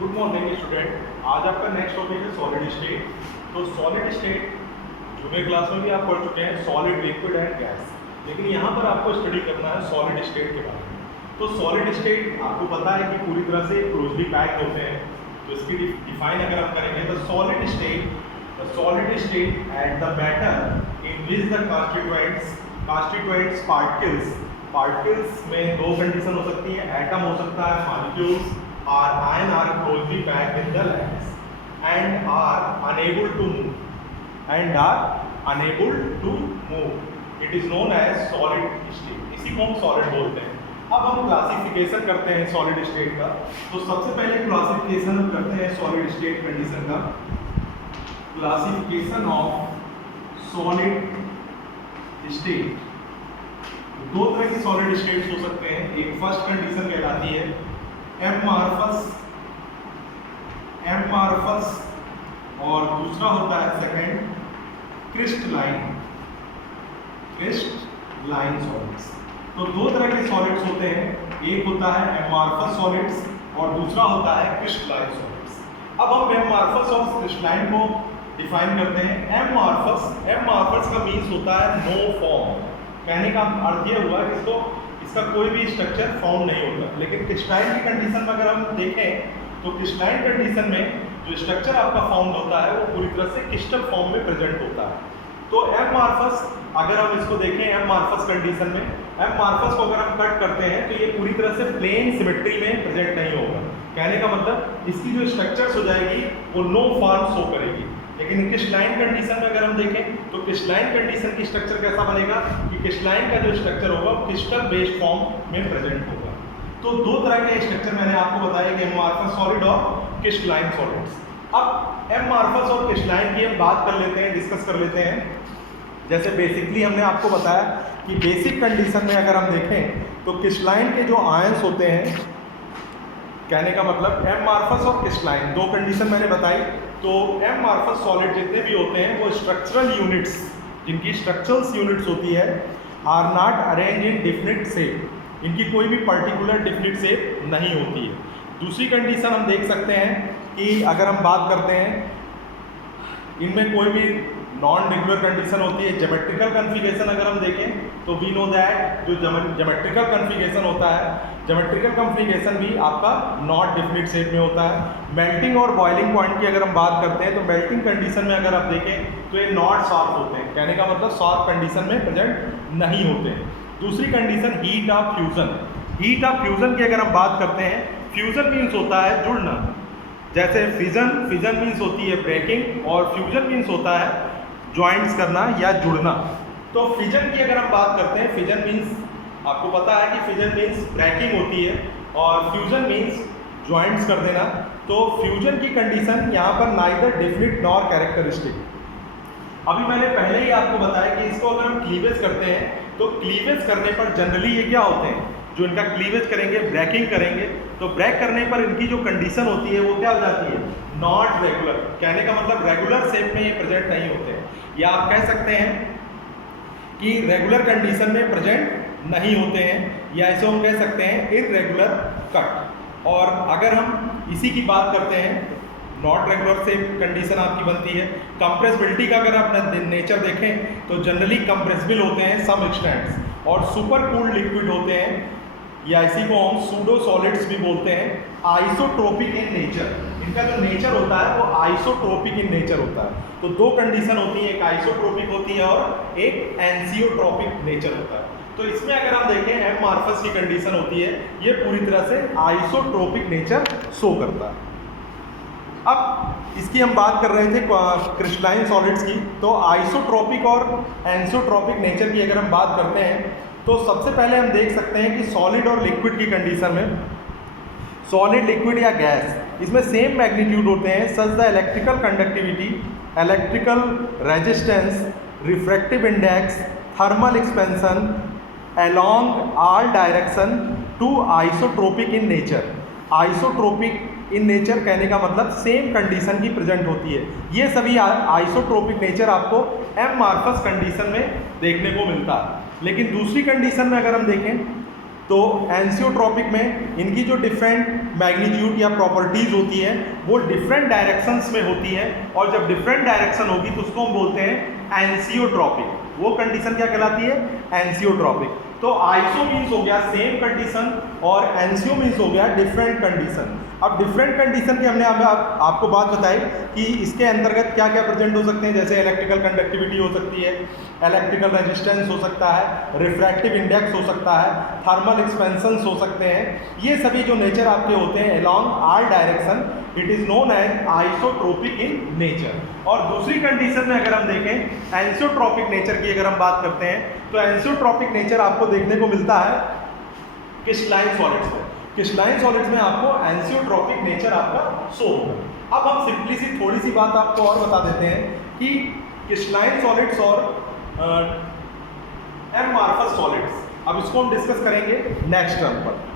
Good morning student. आज आपका next topic है सॉलिड स्टेट। तो सॉलिड स्टेट जूनियर क्लास में भी आप पढ़ चुके हैं, सॉलिड, लिक्विड एंड गैस। लेकिन यहाँ पर आपको स्टडी करना है सॉलिड स्टेट के बारे में। तो सॉलिड स्टेट आपको पता है कि पूरी तरह से क्लोजली पैक्ड होते हैं। तो इसकी डिफाइन अगर हम करेंगे तो solid state at the matter in which the constituents particles में दो कंडीशन हो सकती है, एटम हो सकता है, मॉलिक्यूल्स और ion are closely packed in the lands and are unable to move. It is known as solid state. इसी को हम सॉलिड बोलते हैं। अब हम क्लासिफिकेशन करते हैं सॉलिड स्टेट का। तो सबसे पहले क्लासिफिकेशन हम करते हैं सॉलिड स्टेट कंडीशन का। क्लासिफिकेशन ऑफ सॉलिड स्टेट, दो तरह की सॉलिड स्टेट्स हो सकते हैं। एक फर्स्ट कंडीशन कहलाती है एमॉर्फस और दूसरा होता है सेकंड क्रिस्टलाइन सॉलिड्स। तो दो तरह के सॉलिड्स होते हैं, एक होता है एमॉर्फस सॉलिड्स और दूसरा होता है क्रिस्टलाइन सॉलिड्स। अब हम एमॉर्फस और क्रिस्टलाइन को डिफाइन करते हैं। एमॉर्फस का मीन्स होता है नो फॉर्म। कहने का अर्थ ये हुआ कि इसका कोई भी स्ट्रक्चर फॉर्म नहीं होता। लेकिन क्रिस्टलाइन की कंडीशन में अगर हम देखें तो क्रिस्टलाइन कंडीशन में जो स्ट्रक्चर आपका फॉर्म होता है वो पूरी तरह से क्रिस्टल फॉर्म में प्रेजेंट होता है। तो एमॉर्फस, अगर हम इसको देखें एमॉर्फस कंडीशन में, एमॉर्फस को अगर हम कट करते हैं तो ये पूरी तरह से प्लेन सिमेट्री में प्रेजेंट नहीं होगा। कहने का मतलब इसकी जो स्ट्रक्चर्स हो जाएगी वो नो फॉर्म शो करेगी। लेकिन क्रिस्टलाइन कंडीशन में अगर हम देखें तो क्रिस्टलाइन कंडीशन की स्ट्रक्चर कैसा बनेगा कि क्रिस्टलाइन का जो स्ट्रक्चर होगा क्रिस्टल बेस्ड फॉर्म में प्रेजेंट होगा। तो दो तरह के स्ट्रक्चर मैंने आपको बताया कि एमॉर्फस सॉलिड और क्रिस्टलाइन सॉलिड्स। अब एमॉर्फस और क्रिस्टलाइन की हम बात कर लेते हैं, डिस्कस कर लेते हैं। जैसे बेसिकली हमने आपको बताया कि बेसिक कंडीशन में अगर हम देखें तो क्रिस्टलाइन के जो आयंस होते हैं, कहने का मतलब एमॉर्फस और क्रिस्टलाइन दो कंडीशन मैंने बताई। तो एमॉर्फस सॉलिड जितने भी होते हैं वो स्ट्रक्चरल यूनिट्स, जिनकी स्ट्रक्चरल यूनिट्स होती है, are not arrange in definite shape. इनकी कोई भी पर्टिकुलर डिफिनिट शेप नहीं होती है। दूसरी कंडीशन हम देख सकते हैं कि अगर हम बात करते हैं इनमें कोई भी नॉन रेगुलर कंडीशन होती है। ज्योमेट्रिकल कन्फिगरेशन अगर हम देखें तो वी नो दैट जो ज्योमेट्रिकल कन्फिगरेशन होता है, ज्योमेट्रिकल कन्फिगरेशन भी आपका नॉट डिफिनिट शेप में होता है। मेल्टिंग और बॉइलिंग पॉइंट की अगर हम बात करते हैं तो मेल्टिंग कंडीशन में अगर आप देखें तो ये नॉट शार्प होते हैं। कहने का मतलब शार्प कंडीशन में प्रेजेंट नहीं होते हैं। दूसरी कंडीशन हीट ऑफ फ्यूजन की अगर हम बात करते हैं, फ्यूजन मीन्स होता है जुड़ना। जैसे फिजन मीन्स होती है ब्रेकिंग और फ्यूजन मीन्स होता है ज्वाइंट्स करना या जुड़ना। तो फिजन की अगर हम बात करते हैं, फिजन मीन्स आपको पता है कि फिजन मीन्स ब्रेकिंग होती है और फ्यूजन मीन्स ज्वाइंट्स कर देना। तो फ्यूजन की कंडीशन यहाँ पर नाइदर डेफिनिट नॉर कैरेक्टरिस्टिक। अभी मैंने पहले ही आपको बताया कि इसको अगर हम क्लीवेज करते हैं तो क्लीवेज करने पर जनरली ये क्या होते हैं, जो इनका क्लीवेज करेंगे, ब्रेकिंग करेंगे, तो ब्रेक करने पर इनकी जो कंडीशन होती है वो क्या हो जाती है, नॉट रेगुलर। कहने का मतलब रेगुलर शेप में ये प्रेजेंट नहीं होते हैं, या आप कह सकते हैं कि रेगुलर कंडीशन में प्रेजेंट नहीं होते हैं, या ऐसे हम कह सकते हैं इररेगुलर कट। और अगर हम इसी की बात करते हैं, नॉट रेगुलर से कंडीशन आपकी बनती है। कंप्रेसिबिलिटी का अगर आप नेचर देखें तो जनरली कंप्रेसिबल होते हैं सम एक्सटेंट्स, और सुपर कूल्ड लिक्विड होते हैं, या इसी को हम सूडो सॉलिड्स भी बोलते हैं। आइसोट्रोपिक इन नेचर, इनका जो नेचर होता है वो आइसोट्रोपिक इन नेचर होता है। तो दो कंडीशन होती है, एक आइसोट्रोपिक होती है और एक एंसियोट्रोपिक नेचर होता है। तो इसमें अगर हम देखें एमॉर्फस की कंडीशन होती है, ये पूरी तरह से आइसोट्रोपिक नेचर शो करता है। अब इसकी हम बात कर रहे थे क्रिस्टलाइन सॉलिड्स की। तो आइसोट्रोपिक और एंसोट्रोपिक नेचर की अगर हम बात करते हैं तो सबसे पहले हम देख सकते हैं कि सॉलिड और लिक्विड की कंडीशन में, सॉलिड, लिक्विड या गैस, इसमें सेम मैग्नीट्यूड होते हैं। Such the electrical conductivity, electrical resistance, refractive index, thermal expansion along all direction to isotropic in nature. Isotropic in nature कहने का मतलब सेम कंडीशन की प्रेजेंट होती है। ये सभी आइसोट्रोपिक नेचर आपको एमॉर्फस कंडीशन में देखने को मिलता है। लेकिन दूसरी कंडीशन में अगर हम देखें तो एंसियोट्रॉपिक में इनकी जो डिफरेंट मैग्नीट्यूड या प्रॉपर्टीज होती है वो डिफरेंट डायरेक्शंस में होती है, और जब डिफरेंट डायरेक्शन होगी तो उसको हम बोलते हैं एंसियोट्रॉपिक। वो कंडीशन क्या कहलाती है? एंसियोट्रॉपिक। तो आइसो मीन्स हो गया सेम कंडीशन और एंसियो मीन्स हो गया डिफरेंट कंडीशन। अब डिफरेंट कंडीशन की हमने आपको बात बताई कि इसके अंतर्गत क्या क्या प्रेजेंट हो सकते हैं, जैसे इलेक्ट्रिकल कंडक्टिविटी हो सकती है, इलेक्ट्रिकल रेजिस्टेंस हो सकता है, रिफ्रैक्टिव इंडेक्स हो सकता है, थर्मल एक्सपेंशंस हो सकते हैं। ये सभी जो नेचर आपके होते हैं along are direction, it is known as isotropic in nature. और दूसरी कंडीशन में अगर हम देखें एंसियोट्रॉपिक नेचर की अगर हम बात करते हैं तो एंसियोट्रॉपिक नेचर आपको देखने को मिलता है क्रिस्टलाइन सॉलिड्स में। क्रिस्टलाइन सॉलिड्स में आपको एंसियोट्रॉपिक नेचर आपका शो होगा। अब हम सिंपली सी थोड़ी सी बात आपको और बता देते हैं कि क्रिस्टलाइन सॉलिड्स और एमॉर्फस सॉलिड्स, अब इसको हम डिस्कस करेंगे नेक्स्ट टर्म पर।